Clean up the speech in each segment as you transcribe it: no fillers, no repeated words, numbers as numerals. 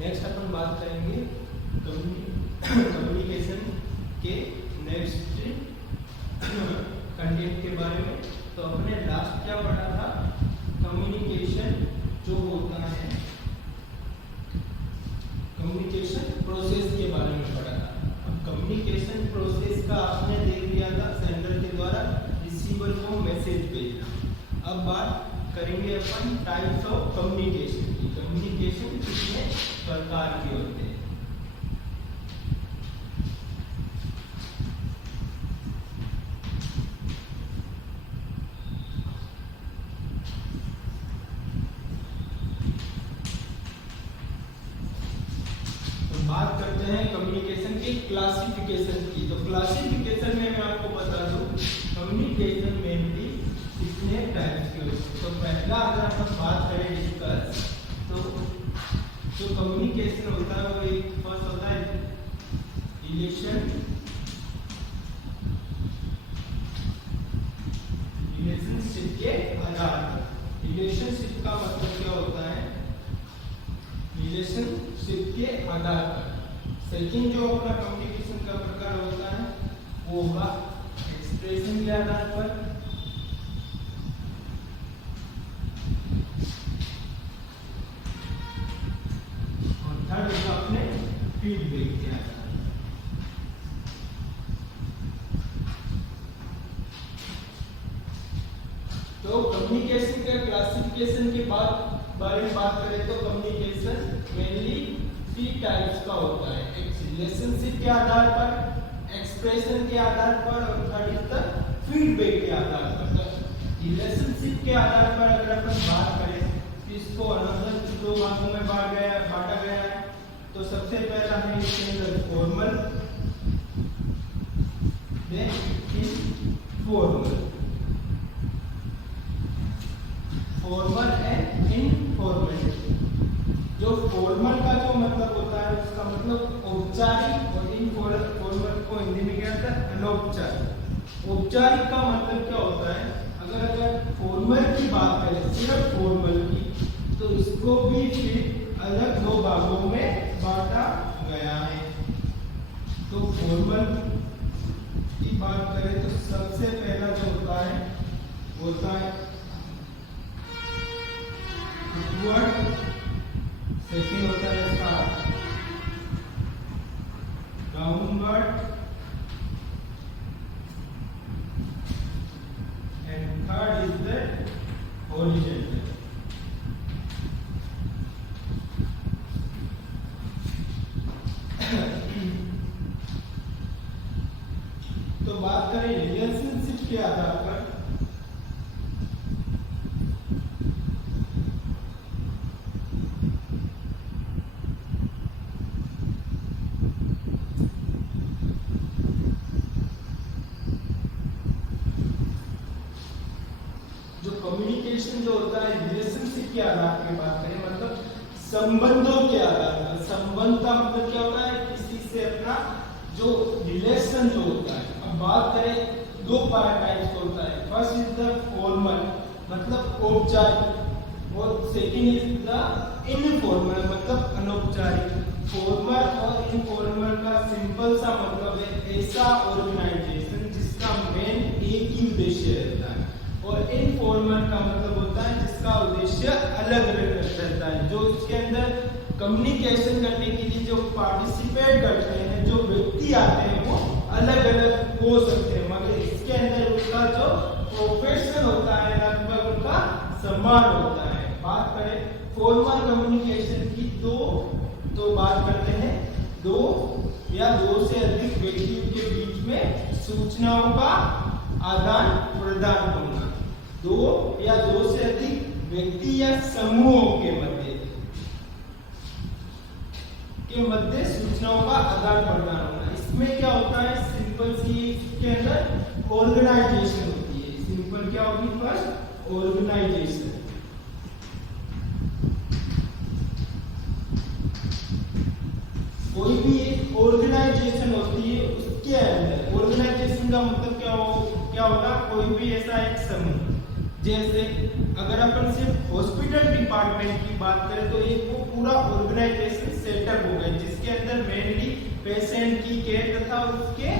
Next अपन बात करेंगे communication के नेक्स्ट कंटेंट के बारे में। तो अपने लास्ट क्या पढ़ा था, कम्युनिकेशन जो होता है, कम्युनिकेशन प्रोसेस के बारे में पढ़ा था। अब कम्युनिकेशन प्रोसेस का आपने देख लिया था, सेंडर के द्वारा रिसीवर को मैसेज भेजना। अब बात करेंगे अपन टाइप्स ऑफ कम्युनिकेशन की। कम्युनिकेशन कितने प्रकार के होते हैं। तो बात करते हैं कम्युनिकेशन की क्लासिफिकेशन की। तो क्लासिफिकेशन में मैं आपको बता दूं, कम्युनिकेशन मेनली कितने टाइप्स के होते हैं। तो पहला अगर अपन बात करें डिस्कस, तो जो कम्युनिकेशन होता है वो एक फर्स्ट होता है रिलेशनशिप के आधार पर। रिलेशनशिप का मतलब क्या होता है, रिलेशनशिप के आधार पर। सेकंड जो अपना कम्युनिकेशन का प्रकार होता है वो होगा एक्सप्रेशन के आधार पर। और थर्ड होगा अपने फीडबैक के आधार पर। तो कम्युनिकेशन के क्लासिफिकेशन के बारे में बात करें तो कम्युनिकेशन मेनली 3 टाइप्स का होता है। एक रिलेशनशिप के आधार पर, एक्सप्रेशन के आधार पर, और थर्ड इज द फीडबैक के आधार पर। रिलेशनशिप के आधार पर अगर अपन बात करें तो इसको अलग 2 भागों में बांटा गया है। तो सबसे पहला है इसके अंदर formal, then informal. Formal and informal. जो फॉर्मल का जो मतलब होता है उसका मतलब औपचारिक, और इनफॉर्मल को हिंदी में क्या होता है, अनौपचारिक। औपचारिक का मतलब क्या होता है, अगर फॉर्मल की बात करें, सिर्फ फॉर्मल की, तो इसको भी फिर अलग 2 भागों में बांटा गया है। तो फॉर्मल की बात करें तो सबसे पहला जो होता है वर्ड, सेकंड होता है इसका downward, and third is the horizontal. तो बात करें रिलेशनशिप के आधार पर, जो कम्युनिकेशन जो होता है रिलेशनशिप के आधार पर बात करें, मतलब संबंधों के आधार पर। संबंध का मतलब क्या होता है, किसी से अपना जो रिलेशन जो होता है। अब बात करें 2 टाइप्स का होता है। फर्स्ट इज द फॉर्मल, मतलब औपचारिक, और सेकंड इज द इनफॉर्मल, मतलब अनौपचारिक। फॉर्मल और इनफॉर्मल का सिंपल सा मतलब है ऐसा ऑर्गेनाइजेशन जिसका मेन एक ही उद्देश्य रहता है, और इनफॉर्मल का मतलब होता है जिसका उद्देश्य अलग अलग रहता है। जो इसके अंदर कम्युनिकेशन करने के लिए जो पार्टिसिपेट करते हैं, जो व्यक्ति आते हैं, वो अलग अलग हो सकते हैं, मगर इसके अंदर उसका जो प्रोफेशन होता है लगभग उनका समान होता है। बात करें फॉर्मल कम्युनिकेशन की तो बात करते हैं 2 या 2 से अधिक व्यक्तियों के बीच में सूचनाओं का आदान प्रदान होना। 2 या 2 से अधिक व्यक्ति या समूहों के मध्य सूचनाओं का आदान प्रदान होना। इसमें क्या होता है, सिंपल सी इसके अंदर ऑर्गेनाइजेशन होती है। सिंपल क्या होगी, फर्स्ट ऑर्गेनाइजेशन। कोई भी एक ऑर्गेनाइजेशन होती है, उसके अंदर ऑर्गेनाइजेशन का मतलब क्या होगा, कोई भी ऐसा एक समूह जैसे अगर अपन सिर्फ हॉस्पिटल डिपार्टमेंट की बात करें तो एक वो पूरा ऑर्गेनाइजेशन सेटअप हो गया जिसके अंदर मेनली पेशेंट की केयर तथा उसके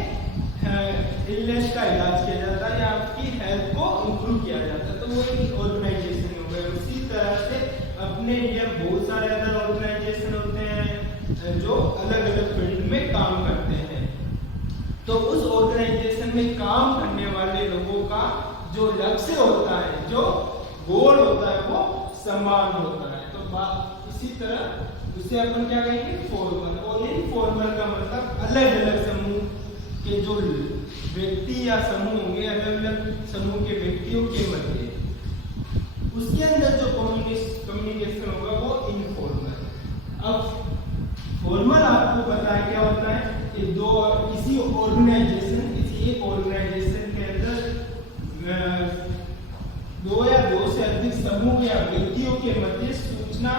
इलनेस का इलाज किया जाता है या आपकी हेल्थ को इम्प्रूव किया जाता है, तो वो एक ऑर्गेनाइजेशन हो गया। उसी तरह से अपने इंडिया बहुत सारे अदर ऑर्गेनाइजेशन होते हैं जो अलग अलग फील्ड में काम करते हैं। तो उस ऑर्गेनाइजेशन में काम करने वाले लोगों का जो लक्ष्य होता है, जो गोल होता है, वो समान होता है। तो इसी तरह उसे अपन क्या कहेंगे, फॉर्मल। और इनफॉर्मल का मतलब अलग अलग समूह के जो व्यक्ति या समूह होंगे, अलग अलग समूह के व्यक्तियों के मध्य उसके अंदर जो कम्युनिकेशन होगा वो इनफॉर्मल। अब फॉर्मल आपको पता है क्या होता है कि किसी ऑर्गेनाइजेशन, किसी एक ऑर्गेनाइजेशन के अंदर दो या दो से अधिक समूह या व्यक्तियों के मध्य सूचना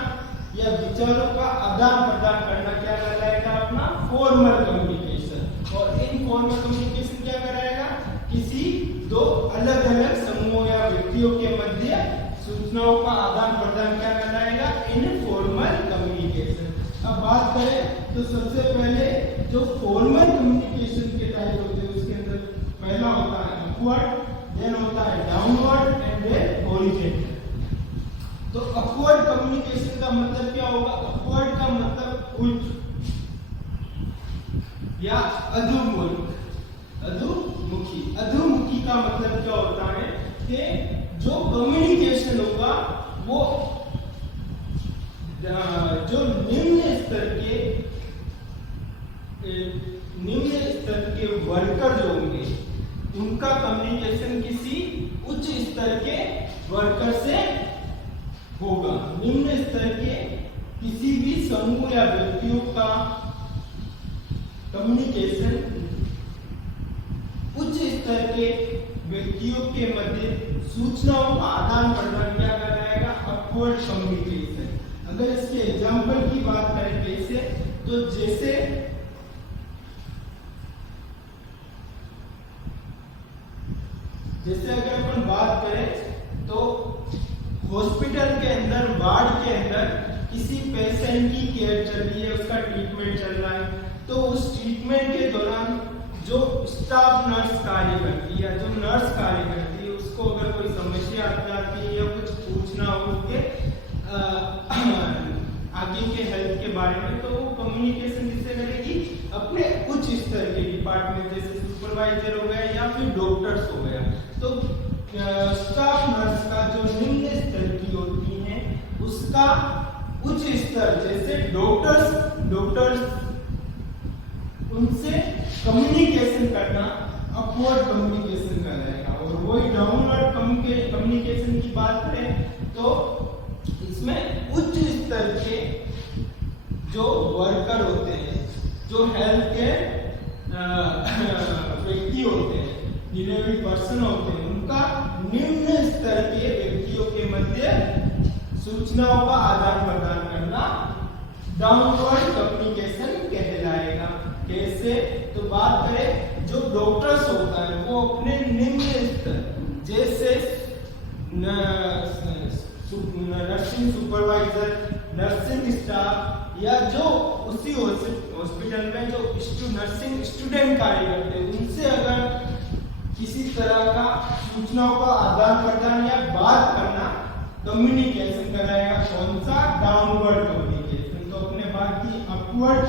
या विचारों का आदान प्रदान करना क्या कहलाएगा, अपना फॉर्मल कम्युनिकेशन। और इनफॉर्मल कम्युनिकेशन क्या कराएगा, किसी दो अलग अलग समूहों या व्यक्तियों के मध्य सूचनाओं का आदान प्रदान क्या कहलाएगा, इनफॉर्मल कम्युनिकेशन। अब बात करें तो सबसे पहले जो फॉर्मल कम्युनिकेशन के टाइप होते हैं उसके अंदर पहला होता है अपवर्ड, देन होता है डाउनवर्ड एंड देन हॉरिजॉन्टल। तो अपवर्ड कम्युनिकेशन का मतलब क्या होगा, अपवर्ड का मतलब उच्च या अधोमुखी। अधोमुखी का मतलब क्या होता है कि जो कम्युनिकेशन होगा वो जो निम्न स्तर के वर्कर जो होंगे उनका कम्युनिकेशन किसी उच्च स्तर के वर्कर से होगा। निम्न स्तर के किसी भी समूह या व्यक्तियों का कम्युनिकेशन उच्च स्तर के व्यक्तियों के मध्य सूचनाओं का आदान प्रदान क्या कराएगा, अपवर्ड कम्युनिकेशन। अगर इसके एग्जाम्पल की बात करें कैसे, तो जैसे अगर अपन बात करें तो हॉस्पिटल के अंदर, वार्ड के अंदर किसी पेशेंट की केयर चल रही है, उसका ट्रीटमेंट चल रहा है, तो उस ट्रीटमेंट के दौरान जो स्टाफ नर्स कार्य करती है, जो नर्स कार्य करती है, उसको अगर कोई समस्या आ जाती है या कुछ पूछना हो उसके आगे के हेल्थ के बारे में, तो वो कम्युनिकेशन किससे करेगी, अपने उच्च स्तर के डिपार्टमेंट जैसे सुपरवाइजर हो गया या फिर डॉक्टर्स हो गया। तो स्टाफ नर्स का जो निम्न स्तर की होती है उसका उच्च स्तर जैसे डॉक्टर्स उनसे कम्युनिकेशन करना अपवर्ड कम्युनिकेशन कहलाएगा। और वही डाउनवर्ड कम्युनिकेशन की बात करें तो इसमें उच्च स्तर के जो वर्कर होते हैं, जो हेल्थ के व्यक्ति होते हैं, डिलीवरी पर्सन होते हैं, उनका निम्न स्तर के व्यक्तियों के मध्य सूचनाओं का आदान प्रदान करना डाउनवर्ड कम्युनिकेशन कहलाएगा। कैसे, तो बात करें जो डॉक्टर्स होता है वो अपने निम्न स्तर जैसे नर्सिंग सुपरवाइजर, नर्सिंग स्टाफ या जो उसी हॉस्पिटल में जो नर्सिंग स्टूडेंट कार्य करते हैं, उनसे अगर किसी तरह का सूचनाओं का आदान प्रदान या बात करना कम्युनिकेशन कराएगा। कौन सा, डाउनवर्ड कम्युनिकेशन। तो अपने बात की अपवर्ड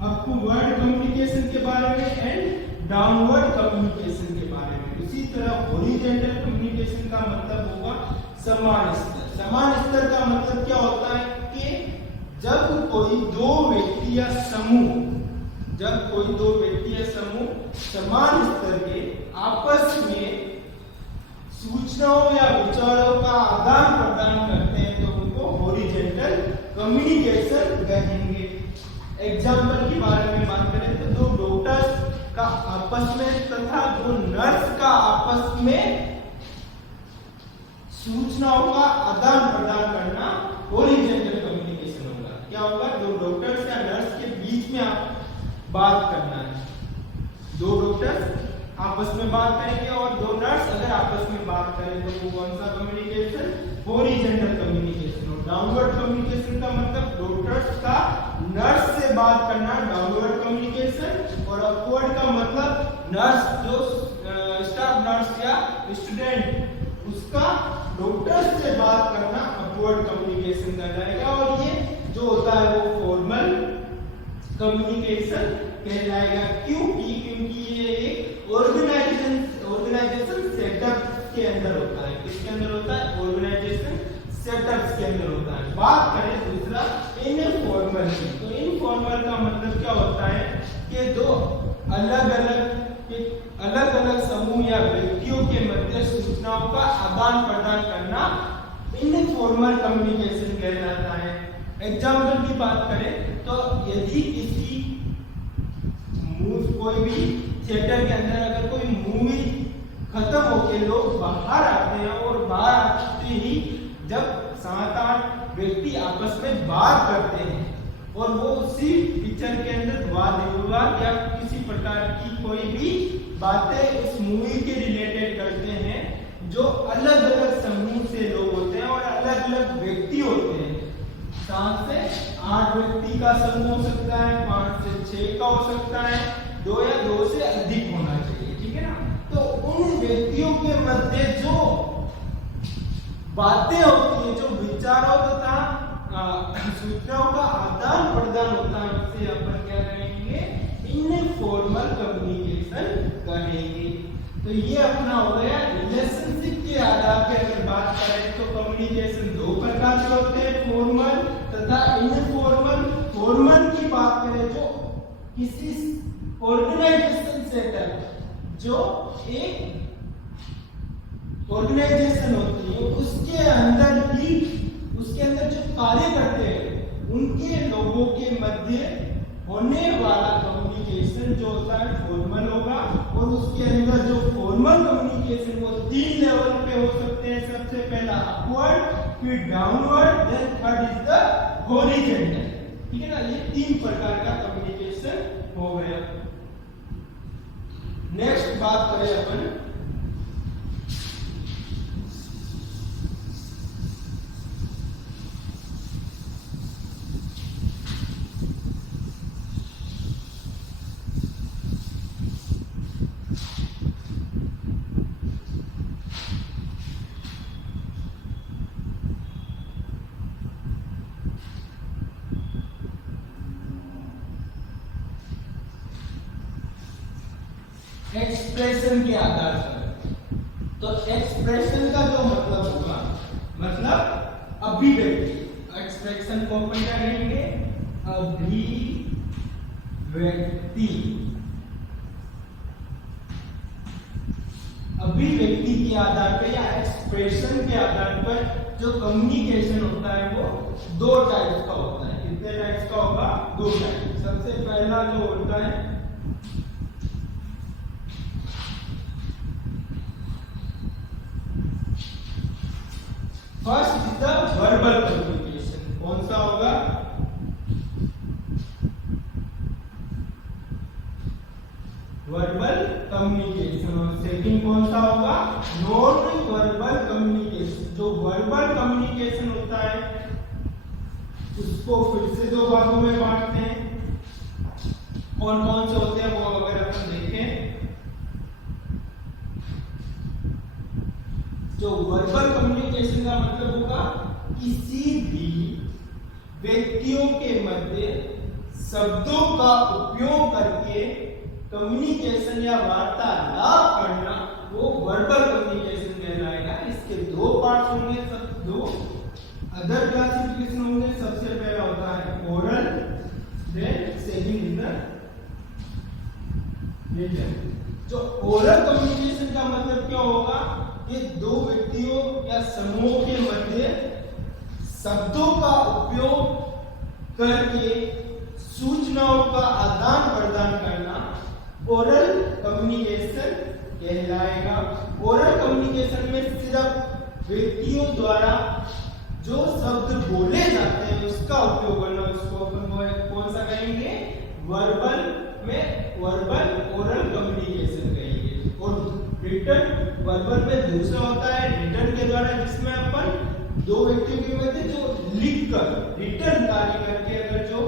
कम्युनिकेशन के बारे में एंड डाउनवर्ड कम्युनिकेशन के बारे में। उसी तरह हॉरिजॉन्टल कम्युनिकेशन का मतलब होगा समान स्तर। समान स्तर का मतलब क्या होता है कि जब कोई दो व्यक्ति या समूह समान स्तर के आपस में सूचनाओं या विचारों का आदान प्रदान करते हैं तो उनको हॉरिजॉन्टल कम्युनिकेशन कहेंगे। एग्जाम्पल के बारे में बात करें तो दो डॉक्टर्स का आपस में तथा दो नर्स का आपस में सूचनाओं का आदान प्रदान करना हॉरिजॉन्टल कम्युनिकेशन होगा। क्या होगा, दो डॉक्टर्स या नर्स के बीच में आप बात करना है, दो डॉक्टर्स आपस में बात करेंगे, और दो नर्स अगर आपस में बात करें तो वो कौन सा कम्युनिकेशन, हॉरिजॉन्टल कम्युनिकेशन। और डाउनवर्ड कम्युनिकेशन का मतलब डॉक्टर्स का नर्स से बात करना डाउनवर्ड कम्युनिकेशन, और अपवर्ड का मतलब नर्स जो स्टाफ नर्स या स्टूडेंट उसका डॉक्टर्स से बात करना अपवर्ड कम्युनिकेशन कहलाएगा। और ये जो होता है वो फॉर्मल कम्युनिकेशन कहलाएगा। क्योंकि ये एक ऑर्गेनाइजेशन सेटअप के अंदर होता है। किसके अंदर होता है? ऑर्गेनाइजेशन सेटअप्स के अंदर होता है। बात करें दूसरा इनफॉर्मल की, तो इनफॉर्मल का मतलब क्या होता है कि दो अलग अलग समूह या व्यक्तियों के मध्य सूचनाओं का आदान प्रदान करना इनफॉर्मल कम्युनिकेशन कहलाता है। एग्जाम्पल की बात करें तो यदि किसी कोई भी थिएटर के अंदर अगर कोई मूवी खत्म होके लोग बाहर आते हैं, और बाहर आते ही जब 7-8 व्यक्ति आपस में बात करते हैं और वो उसी पिक्चर के अंदर वाद विवाद या किसी प्रकार की कोई भी बातें उस मूवी के रिलेटेड करते हैं, जो अलग अलग समूह से लोग होते हैं और अलग अलग व्यक्ति होते हैं। 7 से 8 व्यक्ति का समूह हो सकता है, 5 से 6 का हो सकता है, 2 या 2 से अधिक होना चाहिए, ठीक है ना। तो उन व्यक्तियों के मध्य जो बातें होती है, जो विचारों तथा सूचनाओं का आदान प्रदान होता है, उसे अपन क्या कहेंगे? इनफॉर्मल कम्युनिकेशन कहेंगे। तो ये अपना हो गया रिलेशनशिप के आधार पे अगर बात करें तो कम्युनिकेशन 2 प्रकार के होते हैं, फॉर्मल तथा इनफॉर्मल। फॉर्मल की बात करें जो किसी ऑर्गेनाइजेशन सेटअप, जो एक ऑर्गेनाइजेशन होती है उसके अंदर जो कार्य करते हैं उनके लोगों के मध्य होने वाला कम्युनिकेशन जो होता है फॉर्मल होगा। और उसके अंदर जो फॉर्मल कम्युनिकेशन वो 3 लेवल पे हो सकते हैं। सबसे पहला अपवर्ड, फिर downward, then third is the horizontal, ठीक है ना। ये 3 प्रकार का कम्युनिकेशन हो गया। नेक्स्ट बात करें अपन एक्सप्रेशन के आधार पर। तो एक्सप्रेशन का जो मतलब होगा, मतलब अभिव्यक्ति। एक्सप्रेशन को अपन क्या कहेंगे? अभिव्यक्ति। अभिव्यक्ति के आधार पर या एक्सप्रेशन के आधार पर जो कम्युनिकेशन होता है वो 2 टाइप्स का होता है। कितने टाइप्स का होगा? 2 टाइप। सबसे पहला जो होता है first is the verbal communication. कौन सा होगा? Verbal communication. और सेकंड कौन सा होगा? Non verbal communication. जो वर्बल कम्युनिकेशन होता है उसको फिर से 2 भागों में बांटते हैं। कौन कौन से होते हैं वो अगर अपन देखें, जो वर्बल कम्युनिकेशन का मतलब होगा किसी भी व्यक्तियों के मध्य शब्दों का उपयोग करके कम्युनिकेशन या वार्तालाप करना, वो वर्बल कम्युनिकेशन कहलाएगा। इसके 2 पार्ट होंगे, सब 2 अदर क्लासिफिकेशन होंगे। सबसे पहला होता है oral, then second is the written. जो ओरल कम्युनिकेशन का मतलब क्या होगा? ये 2 व्यक्तियों या समूह के मध्य शब्दों का उपयोग करके सूचनाओं का आदान प्रदान करना ओरल कम्युनिकेशन कहलाएगा। ओरल कम्युनिकेशन में सिर्फ व्यक्तियों द्वारा जो शब्द बोले जाते हैं उसका उपयोग करना, उसको अपन कौन सा कहेंगे? वर्बल में वर्बल ओरल कम्युनिकेशन कहेंगे। और रिटर्न वर्बल में दूसरा होता है रिटर्न के द्वारा, जिसमें अपन दो व्यक्तियों के मध्य जो लिखकर रिटर्न कार्य करके अगर जो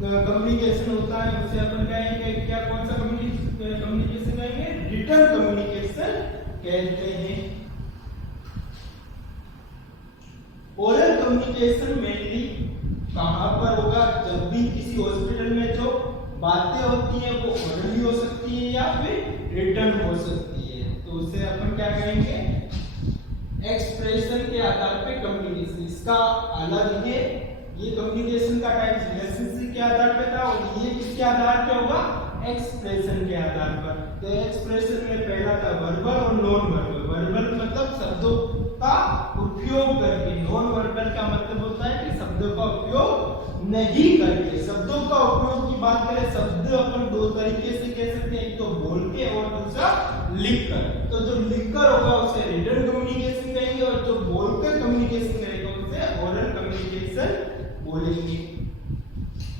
कम्युनिकेशन होता है उसे अपन कहेंगे क्या, कौन सा कम्युनिकेशन कहेंगे, रिटर्न कम्युनिकेशन कहते हैं। ओरल कम्युनिकेशन मेनली कहां पर होगा, जब भी किसी हॉस्पिटल में जो बातें होती हैं वो ओरली हो सकती है या फिर रिटर्न हो सकती है, तो उसे अपन क्या कहेंगे, एक्सप्रेशन के आधार पे कम्युनिकेशन। इसका अलग है, ये कम्युनिकेशन का टाइप रिलेशनशिप के आधार पे था और ये किसके आधार पे होगा, एक्सप्रेशन के आधार पर। तो एक्सप्रेशन में पहला था वर्बल और नॉन वर्बल। वर्बल मतलब शब्दों का उपयोग करके, नॉन वर्बल का मतलब होता है कि शब्दों का उपयोग नहीं करके। शब्दों का उपयोग की बात करें, शब्द अपन दो तरीके से कह सकते हैं, एक तो बोल के और दूसरा लिखकर। तो जो लिखकर होगा उसे रिटन कम्युनिकेशन कहेंगे और जो बोलकर कम्युनिकेशन करेगा उसे ओरल कम्युनिकेशन बोलेंगे।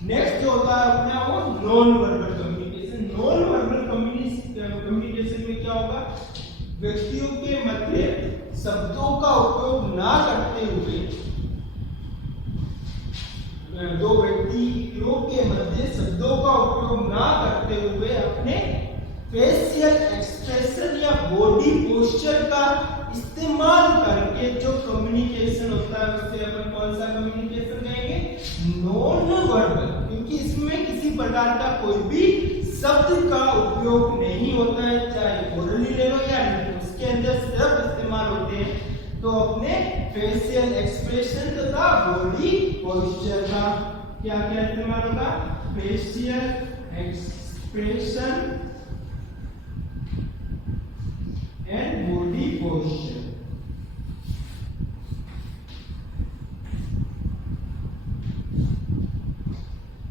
नेक्स्ट जो होता है अपना वो non verbal communication. Non verbal communication में क्या होगा, व्यक्तियों के मध्य शब्दों का उपयोग ना करते हुए, दो व्यक्तियों के मध्य शब्दों का उपयोग ना करते हुए अपने फेशियल एक्सप्रेशन या बॉडी पोस्चर का इस्तेमाल करके जो कम्युनिकेशन होता है उसे अपन कौन सा कम्युनिकेशन कहेंगे, नॉन वर्बल। क्योंकि इसमें किसी प्रकार का कोई भी शब्द का उपयोग नहीं होता है, चाहे ओरली ले लो या उसके अंदर सिर्फ इस्तेमाल होते हैं तो अपने फेशियल एक्सप्रेशन तथा बॉडी पोस्चर का क्या क्या इस्तेमाल होगा, facial expression and body posture.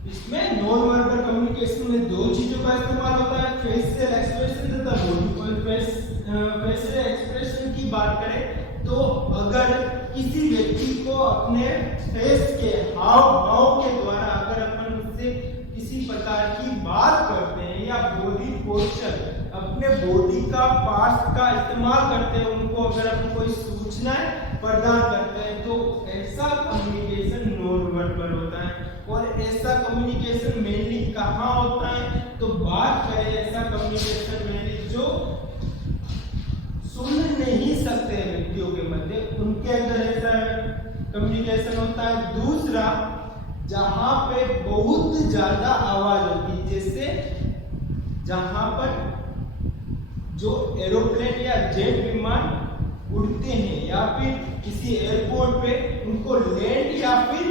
इसमें नॉन वर्बल कम्युनिकेशन में दो चीजों का इस्तेमाल होता है, फेशियल एक्सप्रेशन तथा बॉडी पोस्चर। फेशियल एक्सप्रेशन की बात करें तो अगर किसी व्यक्ति को अपने फेस के हाव भाव के द्वारा अगर अपन उससे किसी प्रकार की बात करते हैं या बॉडी पोस्चर अपने बॉडी का पार्ट का इस्तेमाल करते हैं, उनको अगर अपन कोई सूचनाएं प्रदान करते हैं तो ऐसा कम्युनिकेशन नॉन वर्बल होता है। और ऐसा कम्युनिकेशन मेनली कहाँ होता है, तो बात करें ऐसा कम्युनिकेशन मेनली जो सुन नहीं सकते हैं व्यक्तियों के मध्य, उनके अंदर ऐसा कम्युनिकेशन होता है। दूसरा, जहां पे बहुत ज्यादा आवाज होती है, जैसे जहां पर जो एरोप्लेन या जेट विमान उड़ते हैं या फिर किसी एयरपोर्ट पे उनको लैंड या फिर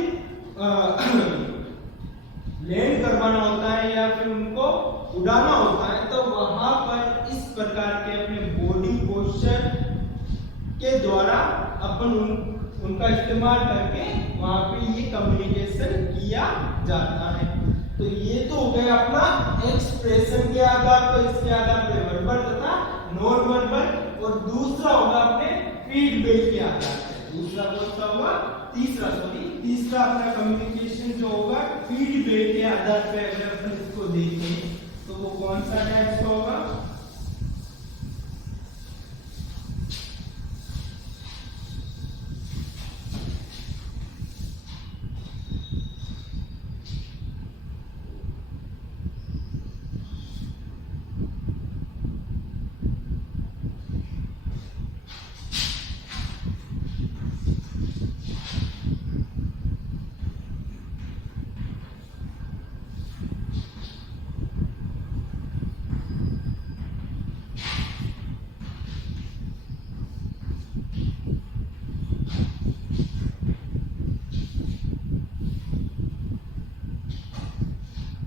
लैंड करवाना होता है या फिर उनको उड़ाना होता है, तो वहां पर इस प्रकार के अपने बॉडी पोस्चर के द्वारा अपन उनका इस्तेमाल करके वहां पे ये कम्युनिकेशन किया जाता है। तो ये तो हो गया अपना एक्सप्रेशन के आधार पर, इसके आधार पर वर्बल तथा नॉन वर्बल। और दूसरा होगा अपने फीडबैक के आधार पर। दूसरा कौन सा होगा, तीसरा अपना कम्युनिकेशन जो होगा फीडबैक के आधार पर। अगर अपन इसको देखें तो वो कौन सा टाइप का होगा,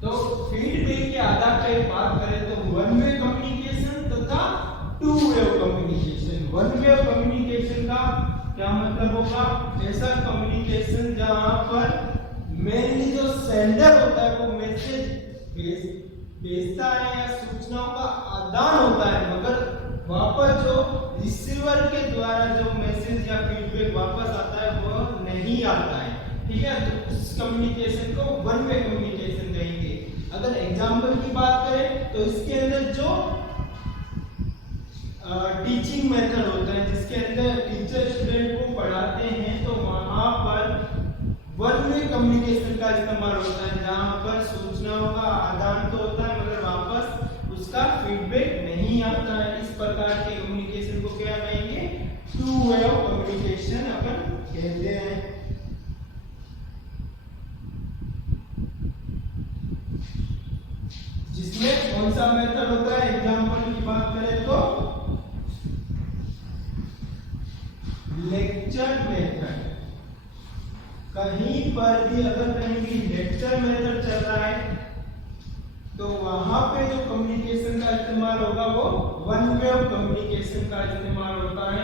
तो फीडबैक के आधार पर बात करें तो वन वे कम्युनिकेशन तथा two way communication. One way communication का क्या मतलब होगा, ऐसा कम्युनिकेशन जहां पर मेनली जो सेंडर होता है वो मैसेज भेजता है या सूचनाओं का आदान होता है, मगर वहां पर जो रिसीवर के द्वारा जो मैसेज या फीडबैक वापस आता है वो नहीं आता है। ठीक है, तो उस कम्युनिकेशन को वन वे कम्युनिकेशन कहेंगे। अगर एग्जाम्पल की बात करें तो इसके अंदर जो टीचिंग मेथड होता है जिसके अंदर टीचर स्टूडेंट को पढ़ाते हैं, तो वहां पर वन वे कम्युनिकेशन का इस्तेमाल होता है, जहां पर सूचनाओं का आदान तो होता है मगर वापस उसका फीडबैक नहीं आता है। इस प्रकार के कम्युनिकेशन को क्या कहेंगे? टू वे कम्युनिकेशन अपन कहते हैं। जिसमें कौन सा मेथड होता है? एग्जांपल की बात करें तो लेक्चर मेथड। कहीं पर भी अगर कहीं भी लेक्चर मेथड चल रहा है तो वहां पे जो कम्युनिकेशन का इस्तेमाल होगा वो वन वे कम्युनिकेशन का इस्तेमाल होता है।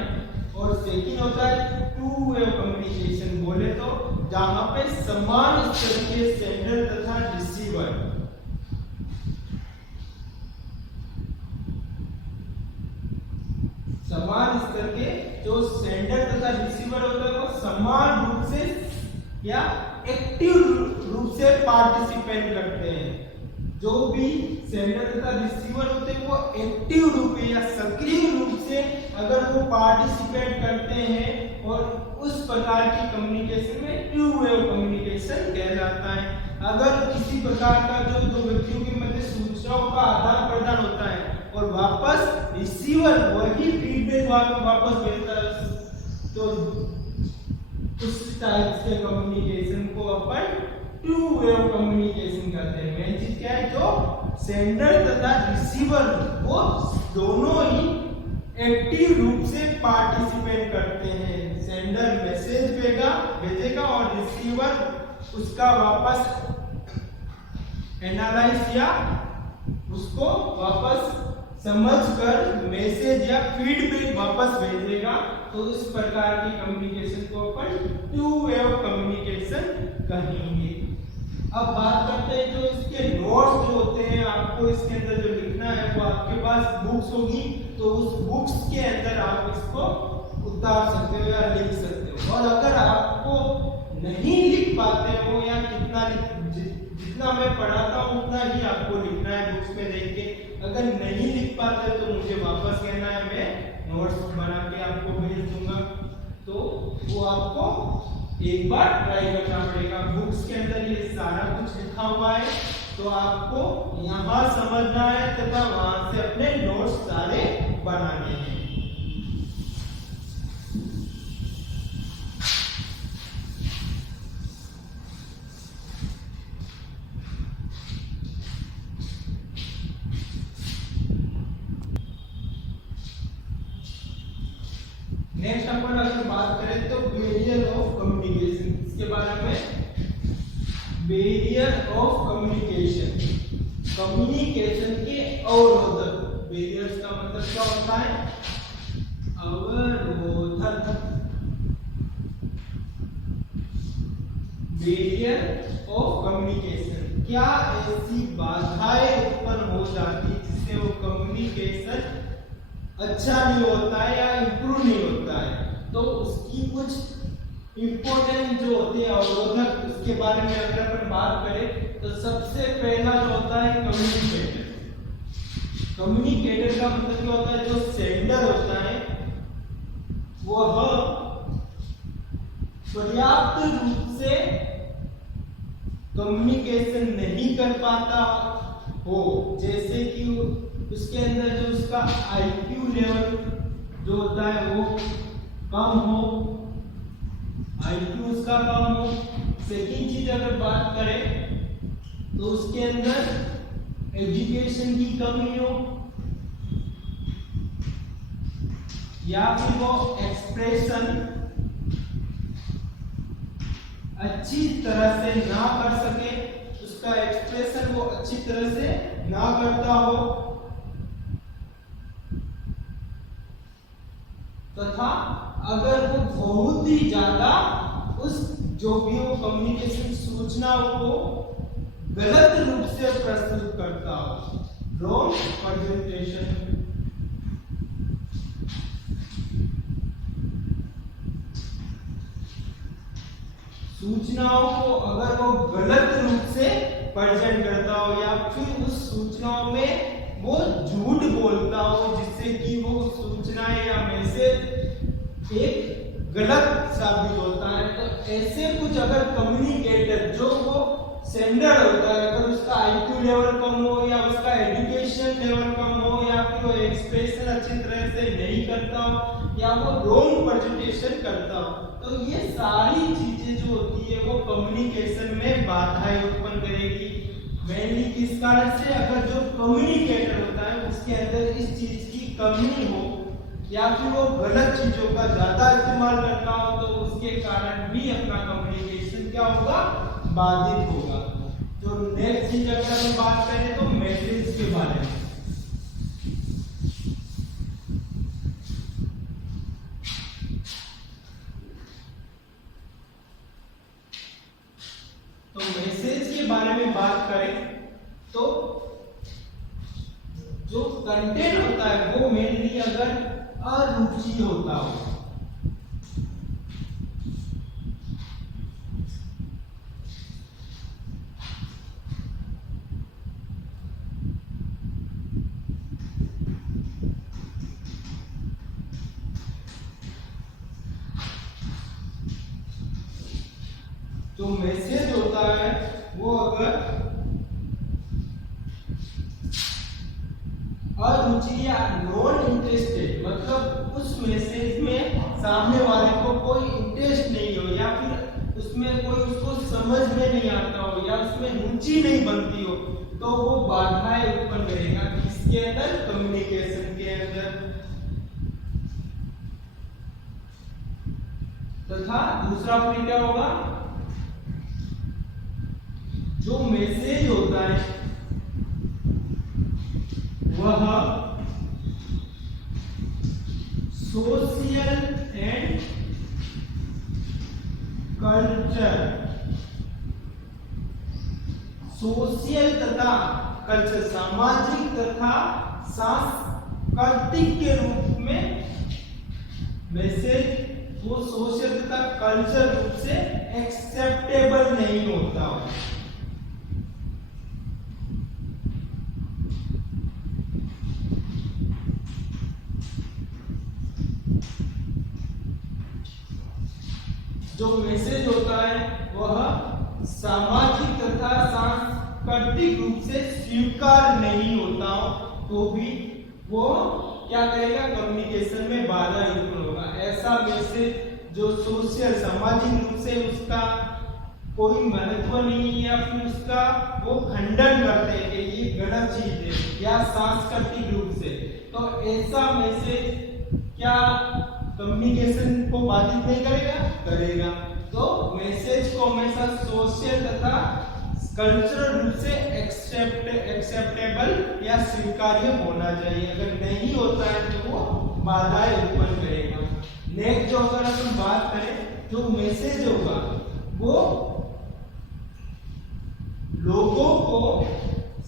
और सेकंड होता है टू वे कम्युनिकेशन, बोले तो जहां पे समान स्तर के सेंडर तथा रिसीवर समान स्तर के जो सेंडर तथा रिसीवर होता है वो समान रूप से या एक्टिव रूप से पार्टिसिपेट करते हैं। जो भी सेंडर तथा रिसीवर होते हैं वो एक्टिव रूप या सक्रिय रूप से अगर वो पार्टिसिपेट करते हैं, और उस प्रकार की कम्युनिकेशन में टू वे कम्युनिकेशन कहलाता है। अगर किसी प्रकार का जो दो व्यक्तियों के मध्य सूचनाओं का आदान प्रदान होता है और वापस रिसीवर वही फीडबैक वापस भेजता है, तो उस टाइप से कम्युनिकेशन को अपन टू वे कम्युनिकेशन कहते हैं। मेन चीज क्या है? जो सेंडर तथा रिसीवर वो दोनों ही एक्टिव रूप से पार्टिसिपेट करते हैं। सेंडर मैसेज भेजेगा और रिसीवर उसका वापस एनालाइज या उसको वापस समझकर मैसेज या फीडबैक वापस भेजेगा। तो इस प्रकार की कम्युनिकेशन को अपन टू वे कम्युनिकेशन कहेंगे। अब बात करते हैं जो इसके नोट्स जो होते हैं, आपको इसके अंदर जो लिखना है वो आपके पास बुक्स होगी, तो उस बुक्स के अंदर आप इसको उतार सकते हो या लिख सकते हो। और अगर आपको नहीं लिख पाते हो या जितना मैं पढ़ाता हूँ उतना ही आपको लिखना है बुक्स में देख के। अगर नहीं लिख पाते तो मुझे वापस कहना है, मैं नोट्स बना के आपको भेज दूंगा। तो वो आपको एक बार ट्राई करना पड़ेगा। बुक्स के अंदर ये सारा कुछ लिखा हुआ है, तो आपको यहाँ समझना है तथा वहां से अपने नोट्स सारे बनाने हैं। नेक्स्ट अपन अगर बात करें तो बैरियर ऑफ कम्युनिकेशन, इसके बारे में बैरियर ऑफ कम्युनिकेशन, कम्युनिकेशन के अवरोधक। बैरियर्स का मतलब क्या होता है? अवरोधक। बैरियर ऑफ कम्युनिकेशन, क्या ऐसी बाधाएं उत्पन्न हो जाती जिससे वो कम्युनिकेशन अच्छा नहीं होता है या इंप्रूव नहीं होता है। तो उसकी कुछ इंपॉर्टेंट जो होते हैं अवरोधक, उसके बारे में अगर अपन बात करें तो सबसे पहला जो होता है कम्युनिकेटर। कम्युनिकेटर का मतलब क्या होता है? जो सेंडर होता है वह पर्याप्त रूप से कम्युनिकेशन नहीं कर पाता हो, जैसे कि उसके अंदर जो उसका आईक्यू लेवल जो होता है वो कम हो, आईक्यू उसका कम हो। सेकंड चीज अगर बात करें तो उसके अंदर एजुकेशन की कमी हो, या फिर वो एक्सप्रेशन अच्छी तरह से ना कर सके, उसका एक्सप्रेशन वो अच्छी तरह से ना करता हो, तथा अगर वो बहुत ही ज्यादा उस जो भी वो कम्युनिकेशन सूचनाओं को गलत रूप से प्रस्तुत करता हो, रॉन्ग प्रेजेंटेशन। सूचनाओं को अगर वो गलत रूप से प्रेजेंट करता हो या फिर उस सूचनाओं में वो झूठ बोलता हो जिससे कि वो सूचना या मैसेज एक गलत साबित होता है। तो ऐसे कुछ अगर कम्युनिकेटर जो वो सेंडर होता है, अगर उसका आईक्यू लेवल कम हो या उसका एजुकेशन लेवल कम हो या फिर वो एक्सप्रेशन अच्छी तरह से नहीं करता हो या वो रॉन्ग प्रेजेंटेशन करता हो, तो ये सारी चीजें जो होती है वो कम्युनिकेशन में बाधाएं उत्पन्न करेगी। मेनली किस कारण से, अगर जो कम्युनिकेटर होता है उसके अंदर इस चीज की कमी हो या फिर वो गलत चीजों का ज्यादा इस्तेमाल करता हो, तो उसके कारण भी अपना कम्युनिकेशन क्या होगा, बाधित होगा। तो नेक्स्ट चीज अगर हम बात करें तो मैसेज के बारे में, तो मैसेज के बारे में बात करें तो जो कंटेंट होता है वो मेनली अगर अरुचि होता हो, जो मैसेज होता है वो अगर अरुचि या नॉन इंटरेस्टेड, मतलब उस मैसेज में सामने वाले को कोई इंटरेस्ट नहीं हो या फिर उसमें कोई उसको समझ में नहीं आता हो या उसमें रुचि नहीं बनती हो, तो वो बाधाएं उत्पन्न करेगा किसके अंदर, कम्युनिकेशन के अंदर। तथा दूसरा फिर क्या होगा, जो मैसेज होता है वह सोशल एंड कल्चर, सोशल तथा कल्चर, सामाजिक तथा सांस्कृतिक के रूप में मैसेज वो सोशल तथा कल्चर रूप से एक्सेप्टेबल नहीं होता हो। जो मैसेज होता है वह सामाजिक तथा सांस्कृतिक रूप से स्वीकार नहीं होता हो, तो भी वो क्या करेगा, कम्युनिकेशन में बाधा उत्पन्न होगा। ऐसा मैसेज जो सोशल सामाजिक रूप से उसका कोई महत्व नहीं है या फिर उसका वो खंडन करते हैं कि ये गलत चीज है, या सांस्कृतिक रूप से, तो ऐसा मैसेज क्या कम्युनिकेशन को बाधित नहीं करेगा, करेगा। तो मैसेज को हमेशा सोशल तथा कल्चरल रूप से एक्सेप्टेबल या स्वीकार्य होना चाहिए। अगर नहीं होता है तो वो बाधाएं उत्पन्न करेगा। नेक्स्ट जो अगर हम बात करें, जो मैसेज होगा वो लोगों को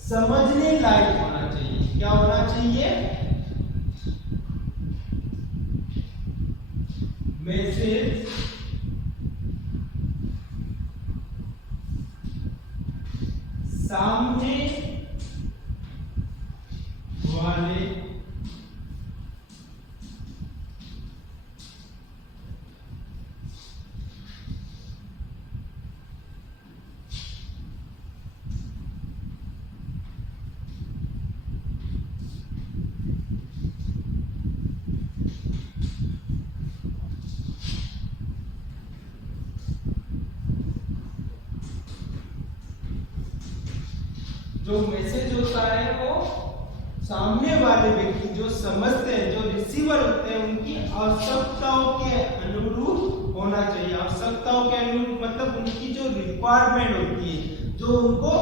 समझने लायक होना चाहिए। क्या होना चाहिए, मैसेज सामने वाले जो मैसेज होता है वो सामने वाले व्यक्ति जो समझते हैं, जो रिसीवर होते हैं, उनकी आवश्यकताओं के अनुरूप होना चाहिए। आवश्यकताओं के अनुरूप मतलब उनकी जो रिक्वायरमेंट होती है, जो उनको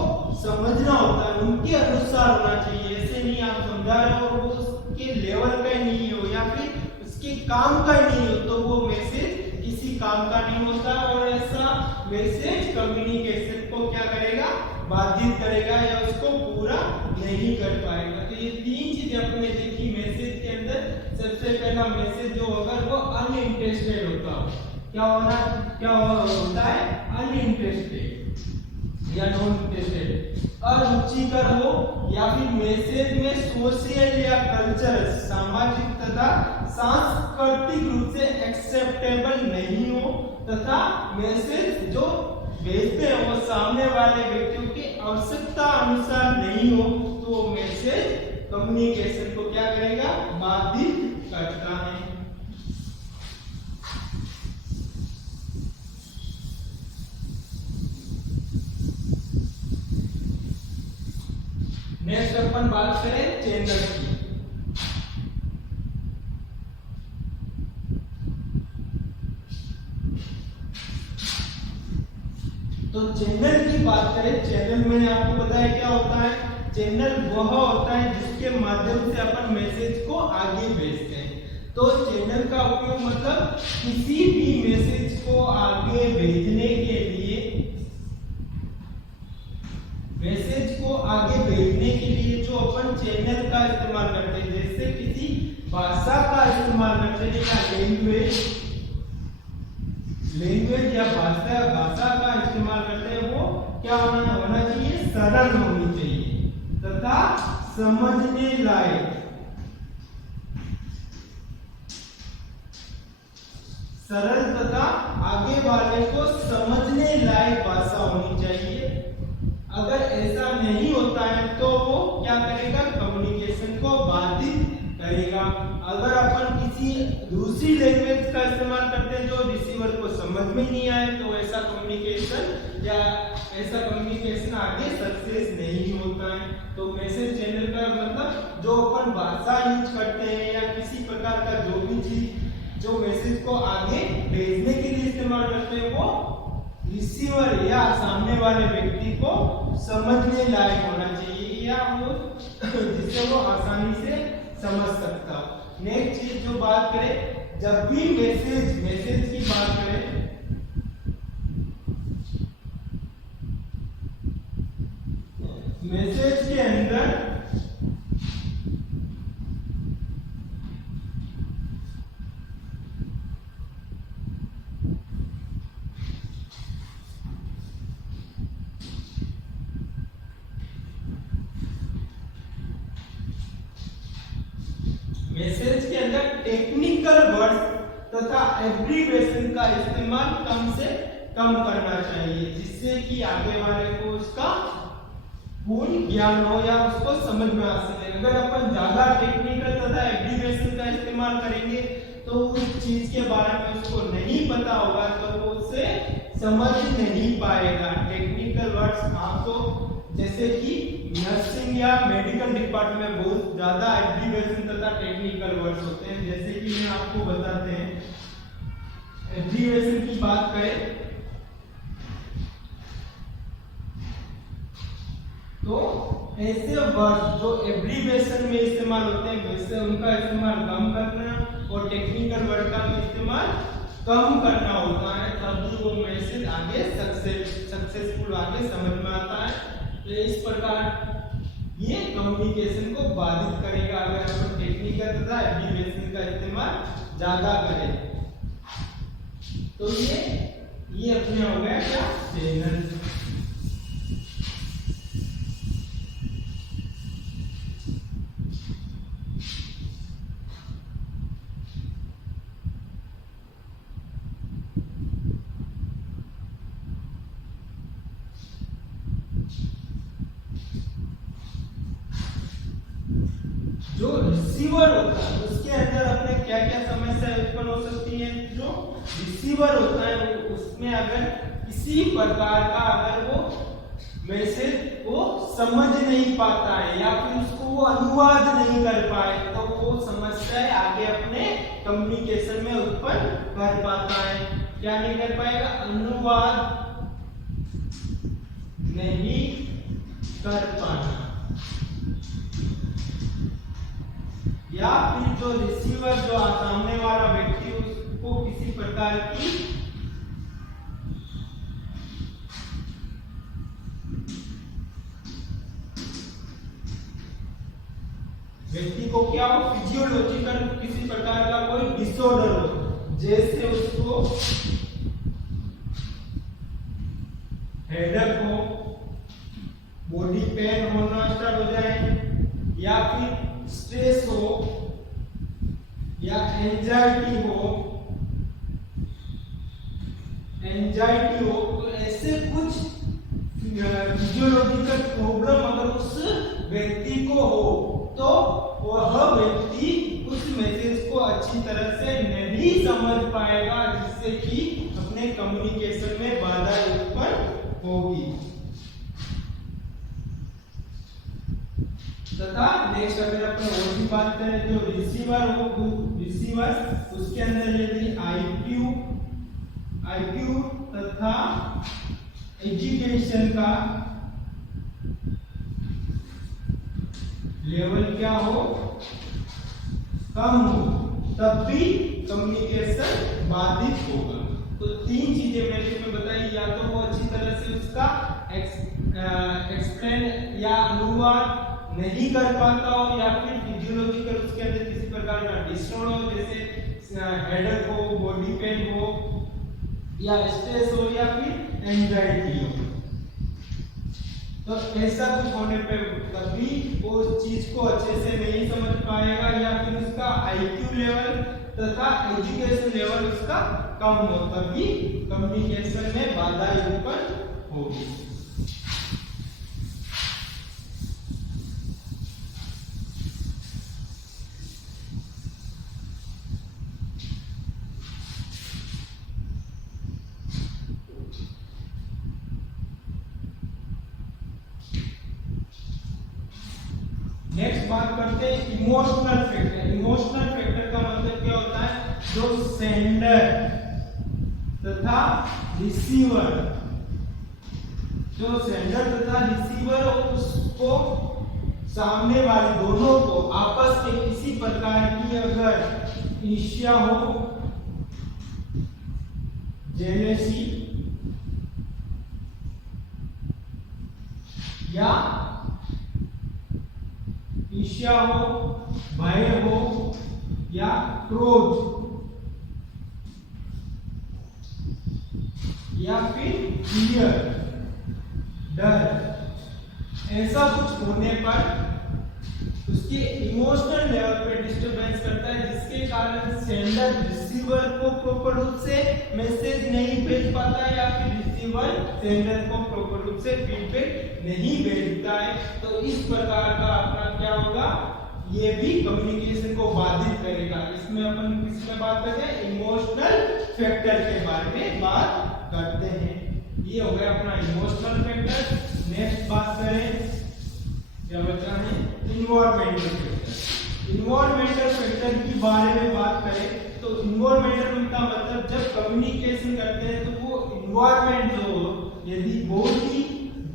समझना होता है, उनके अनुसार होना चाहिए। ऐसे नहीं आप समझा रहे हो और वो उसके लेवल का नहीं हो या फिर उसके काम का नहीं हो, तो वो मैसेज किसी काम का नहीं होता और ऐसा मैसेज कम्युनिकेशन को क्या करेगा, बाधित करेगा या उसको पूरा नहीं कर पाएगा। तो ये तीन चीजें अपने देखी मैसेज के अंदर। सबसे पहला मैसेज जो अगर वो अनइंटरेस्टेड होता हो, क्या होता है, अनइंटरेस्टेड या नॉन इंटरेस्टेड। अरुचिकर हो या फिर मैसेज में सोशल या कल्चर सामाजिक तथा सांस्कृतिक रूप से एक्सेप्टेबल नहीं हो तथा मैसेज जो भेजते हैं वो सामने वाले व्यक्तियों की आवश्यकता अनुसार नहीं हो तो वो मैसेज कम्युनिकेशन को क्या करेगा, बाधित करता है। नेक्स्ट अपन बात करें चैनल की। तो चैनल की बात करें, चैनल मैंने आपको बताया क्या होता है, चैनल वह होता है जिसके माध्यम से अपन मैसेज को आगे भेजते हैं। तो चैनल का उपयोग मतलब किसी भी मैसेज को आगे भेजने के लिए, मैसेज को आगे भेजने के लिए जो अपन चैनल का इस्तेमाल करते हैं, जैसे किसी भाषा का इस्तेमाल करते हैं या लैंग्वेज या भाषा का इस्तेमाल करते हैं, वो क्या होना चाहिए, सरल होनी चाहिए तथा समझने लायक, सरल तथा आगे वाले को समझने लायक भाषा होनी चाहिए। अगर ऐसा नहीं होता है तो वो क्या करेगा, कम्युनिकेशन को बाधित करेगा। अगर अपन किसी दूसरी लैंग्वेज का इस्तेमाल करते हैं जो रिसीवर को समझ में नहीं आए तो ऐसा कम्युनिकेशन आगे सक्सेस नहीं होता है। तो मैसेज चैनल का मतलब जो अपन भाषा यूज करते हैं या किसी प्रकार का जो भी चीज जो मैसेज को आगे भेजने के लिए इस्तेमाल करते हैं वो रिसीवर या सामने वाले व्यक्ति को समझने लायक होना चाहिए या वो जिसे वो आसानी से समझ सकता हो। नेक्स्ट चीज जो बात करें, जब भी मैसेज की बात करें, मैसेज के अंदर मैसेज के अंदर टेक्निकल वर्ड्स तथा एब्रिविएशन का इस्तेमाल कम से कम करना चाहिए, जिससे कि आगे वाले को उसका पूर्ण ज्ञान हो या उसको समझ में आ सके। अगर अपन ज्यादा टेक्निकल तथा एब्रिविएशन का इस्तेमाल करेंगे तो उस चीज के बारे में उसको नहीं पता होगा तो वो उससे समझ नहीं पाएगा। टेक्निकल वर्ड्स आपको जैसे कि नर्सिंग या मेडिकल डिपार्टमेंट में बहुत ज्यादा एब्रिविएशन तथा टेक्निकल वर्ड्स होते हैं, जैसे कि मैं आपको बताते हैं। एब्रिविएशन की बात करें तो ऐसे वर्ड जो एब्रिविएशन में इस्तेमाल होते हैं वैसे उनका इस्तेमाल कम करना और टेक्निकल वर्ड का इस्तेमाल कम करना होता है, तब वो मैसेज आगे सक्सेसफुल आगे समझ में आता है। तो इस प्रकार ये कम्युनिकेशन को बाधित करेगा अगर हम टेक्निकल तथा एब्रिविएशन का इस्तेमाल ज्यादा करें। तो ये अपने हो गया क्या, चैनल। जो रिसीवर होता है उसके अंदर अपने क्या क्या समस्या उत्पन्न हो सकती है। जो रिसीवर होता है उसमें अगर किसी प्रकार का अगर वो मैसेज को समझ नहीं पाता है या फिर उसको वो अनुवाद नहीं कर पाए तो वो समस्याएं आगे अपने कम्युनिकेशन में उत्पन्न कर पाता है। क्या नहीं कर पाएगा, अनुवाद नहीं कर पाना, या फिर जो रिसीवर जो सामने वाला व्यक्ति उसको किसी प्रकार की व्यक्ति को क्या हो, फिजियोलॉजिकल किसी प्रकार का कोई डिसऑर्डर हो, जैसे उसको हेडेक हो, बॉडी पेन होना स्टार्ट हो जाए, या फिर स्ट्रेस हो, या एंजाइटी हो, तो ऐसे कुछ फिजियोलॉजिकल प्रॉब्लम अगर उस व्यक्ति को हो तो वह व्यक्ति उस मैसेज को अच्छी तरह से नहीं समझ पाएगा, जिससे कि अपने कम्युनिकेशन में बाधा उत्पन्न होगी। तथा नेक्स्ट अगर अपन और भी बात करें जो रिसीवर हो, रिसीवर उसके अंदर यदि आईक्यू तथा एजुकेशन का लेवल क्या हो, कम हो, तब भी कम्युनिकेशन बाधित होगा। तो तीन चीजें मैंने तुम्हें बताई, या तो वो अच्छी तरह से उसका एक्सप्लेन या अनुवाद नहीं कर पाता हो, या फिर फिजियोलॉजिकल उसके अंदर किसी प्रकार का डिसऑर्डर हो, जैसे हेडेक हो, बॉडी पेन हो, या स्ट्रेस हो, या फिर एंजाइटी हो। तो ऐसा कुछ होने पे कभी वो उस चीज को अच्छे से नहीं समझ पाएगा, या फिर उसका आईक्यू लेवल तथा एजुकेशन लेवल उसका कम हो, तभी कम्युनिकेशन में बाधा उत्पन्न होगी। नेक्स्ट बात करते हैं इमोशनल फैक्टर। इमोशनल फैक्टर का मतलब क्या होता है, जो सेंडर तथा रिसीवर, जो सेंडर तथा रिसीवर उसको सामने वाले दोनों को आपस में किसी प्रकार की अगर ईर्ष्या हो, जेलसी या ईर्ष्या हो, भय हो, या क्रोध, या फिर फियर, डर, ऐसा कुछ होने पर उसके इमोशनल लेवल पे डिस्टरबेंस करता है, जिसके कारण सेंडर रिसीवर को प्रॉपर रूप से मैसेज नहीं भेज पाता है, या फिर रिसीवर सेंडर को प्रॉपर रूप से फीडबैक नहीं भेजता है। तो इस प्रकार का अपना क्या होगा, ये भी कम्युनिकेशन को बाधित करेगा। इसमें अपन किसमें बात करते हैं, इमोशनल फैक्टर के बारे में बात करते हैं। ये हो गया अपना इमोशनल फैक्टर। नेक्स्ट बात करें क्या बचा है, इन्वायरमेंटल फैक्टर। इन्वायरमेंटल फैक्टर की बारे में बात करें तो इन्वायरमेंटल का मतलब जब कम्युनिकेशन करते हैं तो वो इन्वायरमेंट जो हो, यदि बहुत ही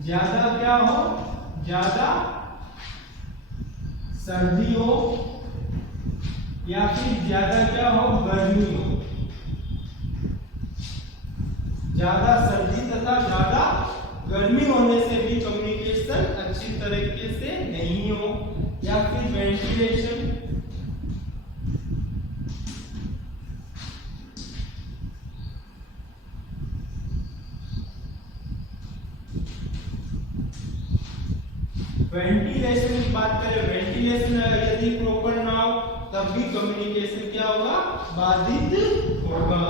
ज्यादा क्या हो, ज्यादा सर्दी हो, या फिर ज्यादा क्या हो, गर्मी हो, ज्यादा सर्दी तथा ज्यादा गर्मी होने से भी कम्युनिकेशन अच्छी तरीके से नहीं हो, या फिर वेंटिलेशन, वेंटिलेशन की बात करें, वेंटिलेशन यदि प्रॉपर ना हो तब भी कम्युनिकेशन क्या होगा, बाधित होगा।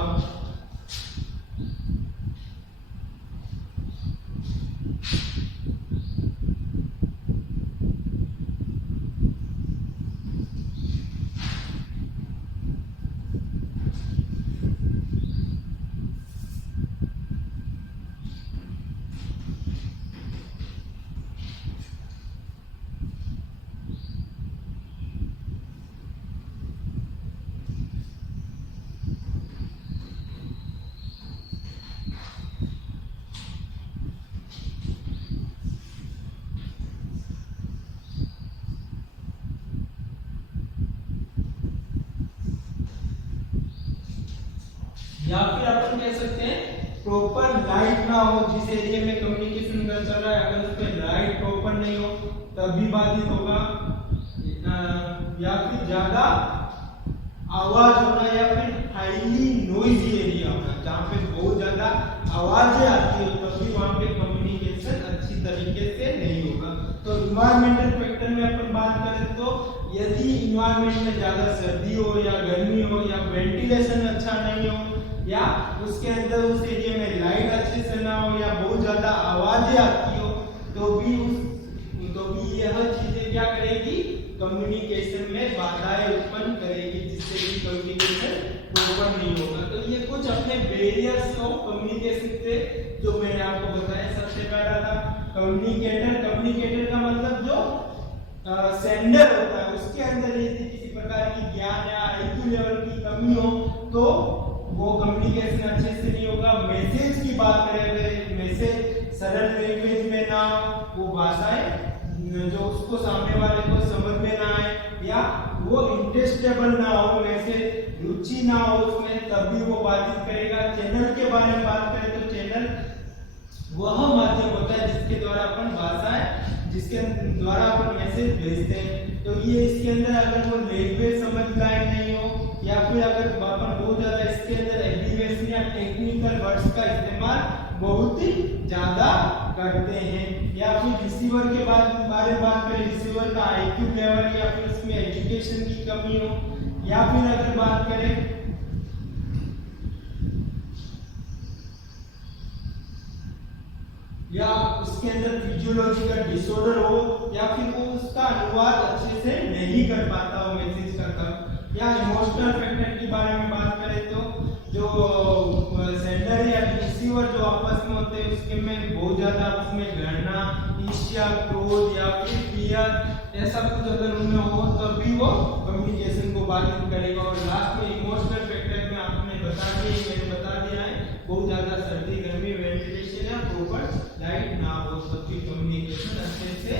या फिर अपन कह सकते हैं प्रॉपर लाइट ना हो, जिस एरिया में कम्युनिकेशन चल रहा है अगर उस पे लाइट प्रॉपर नहीं हो तब भी बाधित होगा। या फिर ज्यादा आवाज होना, या फिर हाईली नॉइजी एरिया होना, जहाँ पे बहुत ज्यादा आवाजें आती है तब भी वहां पे कम्युनिकेशन अच्छी तरीके से नहीं होगा। तो इन्वायरमेंटल फैक्टर में अपन बात करें तो यदि इन्वायरमेंट में ज्यादा सर्दी हो या गर्मी हो या वेंटिलेशन अच्छा नहीं हो या उसके अंदर उस एरिया में लाइट अच्छे से ना हो या बहुत ज्यादा आवाजें आती हो तो भी यह चीजें क्या करेगी, कम्युनिकेशन में बाधाएं उत्पन्न करेगी, जिससे कि कम्युनिकेशन प्रॉपर नहीं होगा। तो ये कुछ अपने बैरियर्स ऑफ कम्युनिकेशन थे जो मैंने आपको बताया। सबसे पहला था कम्युनिकेटर का मतलब जो सेंडर होता है उसके अंदर यदि किसी प्रकार की ज्ञान या आईक्यू लेवल की कमी हो तो वो कम्युनिकेशन अच्छे से नहीं होगा। मैसेज की बात करें, मैसेज सरल लैंग्वेज में ना, वो भाषाएं जो उसको सामने वाले को समझ में ना आए या वो इंटरेस्टेबल ना हो, मैसेज रुचि ना हो उसमें, तभी वो बातचीत करेगा। चैनल के बारे में बात करें तो चैनल वह माध्यम होता है जिसके द्वारा अपन भाषाएं, जिसके द्वारा अपन मैसेज भेजते हैं। तो ये इसके अंदर अगर वो लैंग्वेज समझ लायक नहीं हो या फिर अगर अपन बहुत ज्यादा इसके अंदर एब्रिविएशन या टेक्निकल वर्ड्स का इस्तेमाल बहुत ही ज्यादा करते हैं, या फिर रिसीवर के बारे में बात करें, रिसीवर का आईक्यू लेवल या फिर उसमें एजुकेशन की कमी हो, या फिर अगर बात करें या उसके अंदर फिजियोलॉजिकल डिसऑर्डर हो या फिर वो उसका अनुवाद अच्छे से नहीं कर पाता हो मैसेज का, या इमोशनल फैक्टर के बारे में बात करें तो जो सेंडर या रिसीवर जो आपस में होते हैं उसके में बहुत ज्यादा उसमें घृणा, ईर्ष्या, क्रोध या फिर फियर ऐसा कुछ अगर उनमें हो तभी वो कम्युनिकेशन को बाधित करेगा। और लास्ट में इमोशनल फैक्टर में आपने बता दिया है बहुत ज्यादा सर्दी गर्मी वेंटिलेशन या प्रॉपर लाइट ना हो तभी कम्युनिकेशन अच्छे से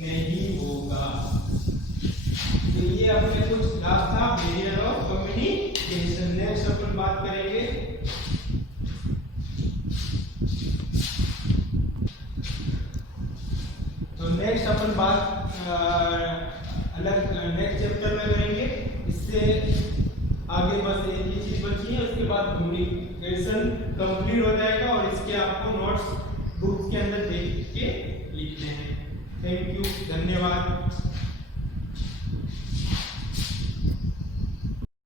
नहीं होगा। तो ये अपने कुछ लास्ट था बैरियर ऑफ कम्युनिकेशन। नेक्स्ट अपन बात करेंगे तो नेक्स्ट अपन बात अलग नेक्स्ट चैप्टर में करेंगे। इससे आगे बस एक ही चीज बची है, उसके बाद कम्युनिकेशन कंप्लीट हो जाएगा और इसके आपको नोट्स बुक्स के अंदर देख के लिखने हैं। थैंक यू, धन्यवाद।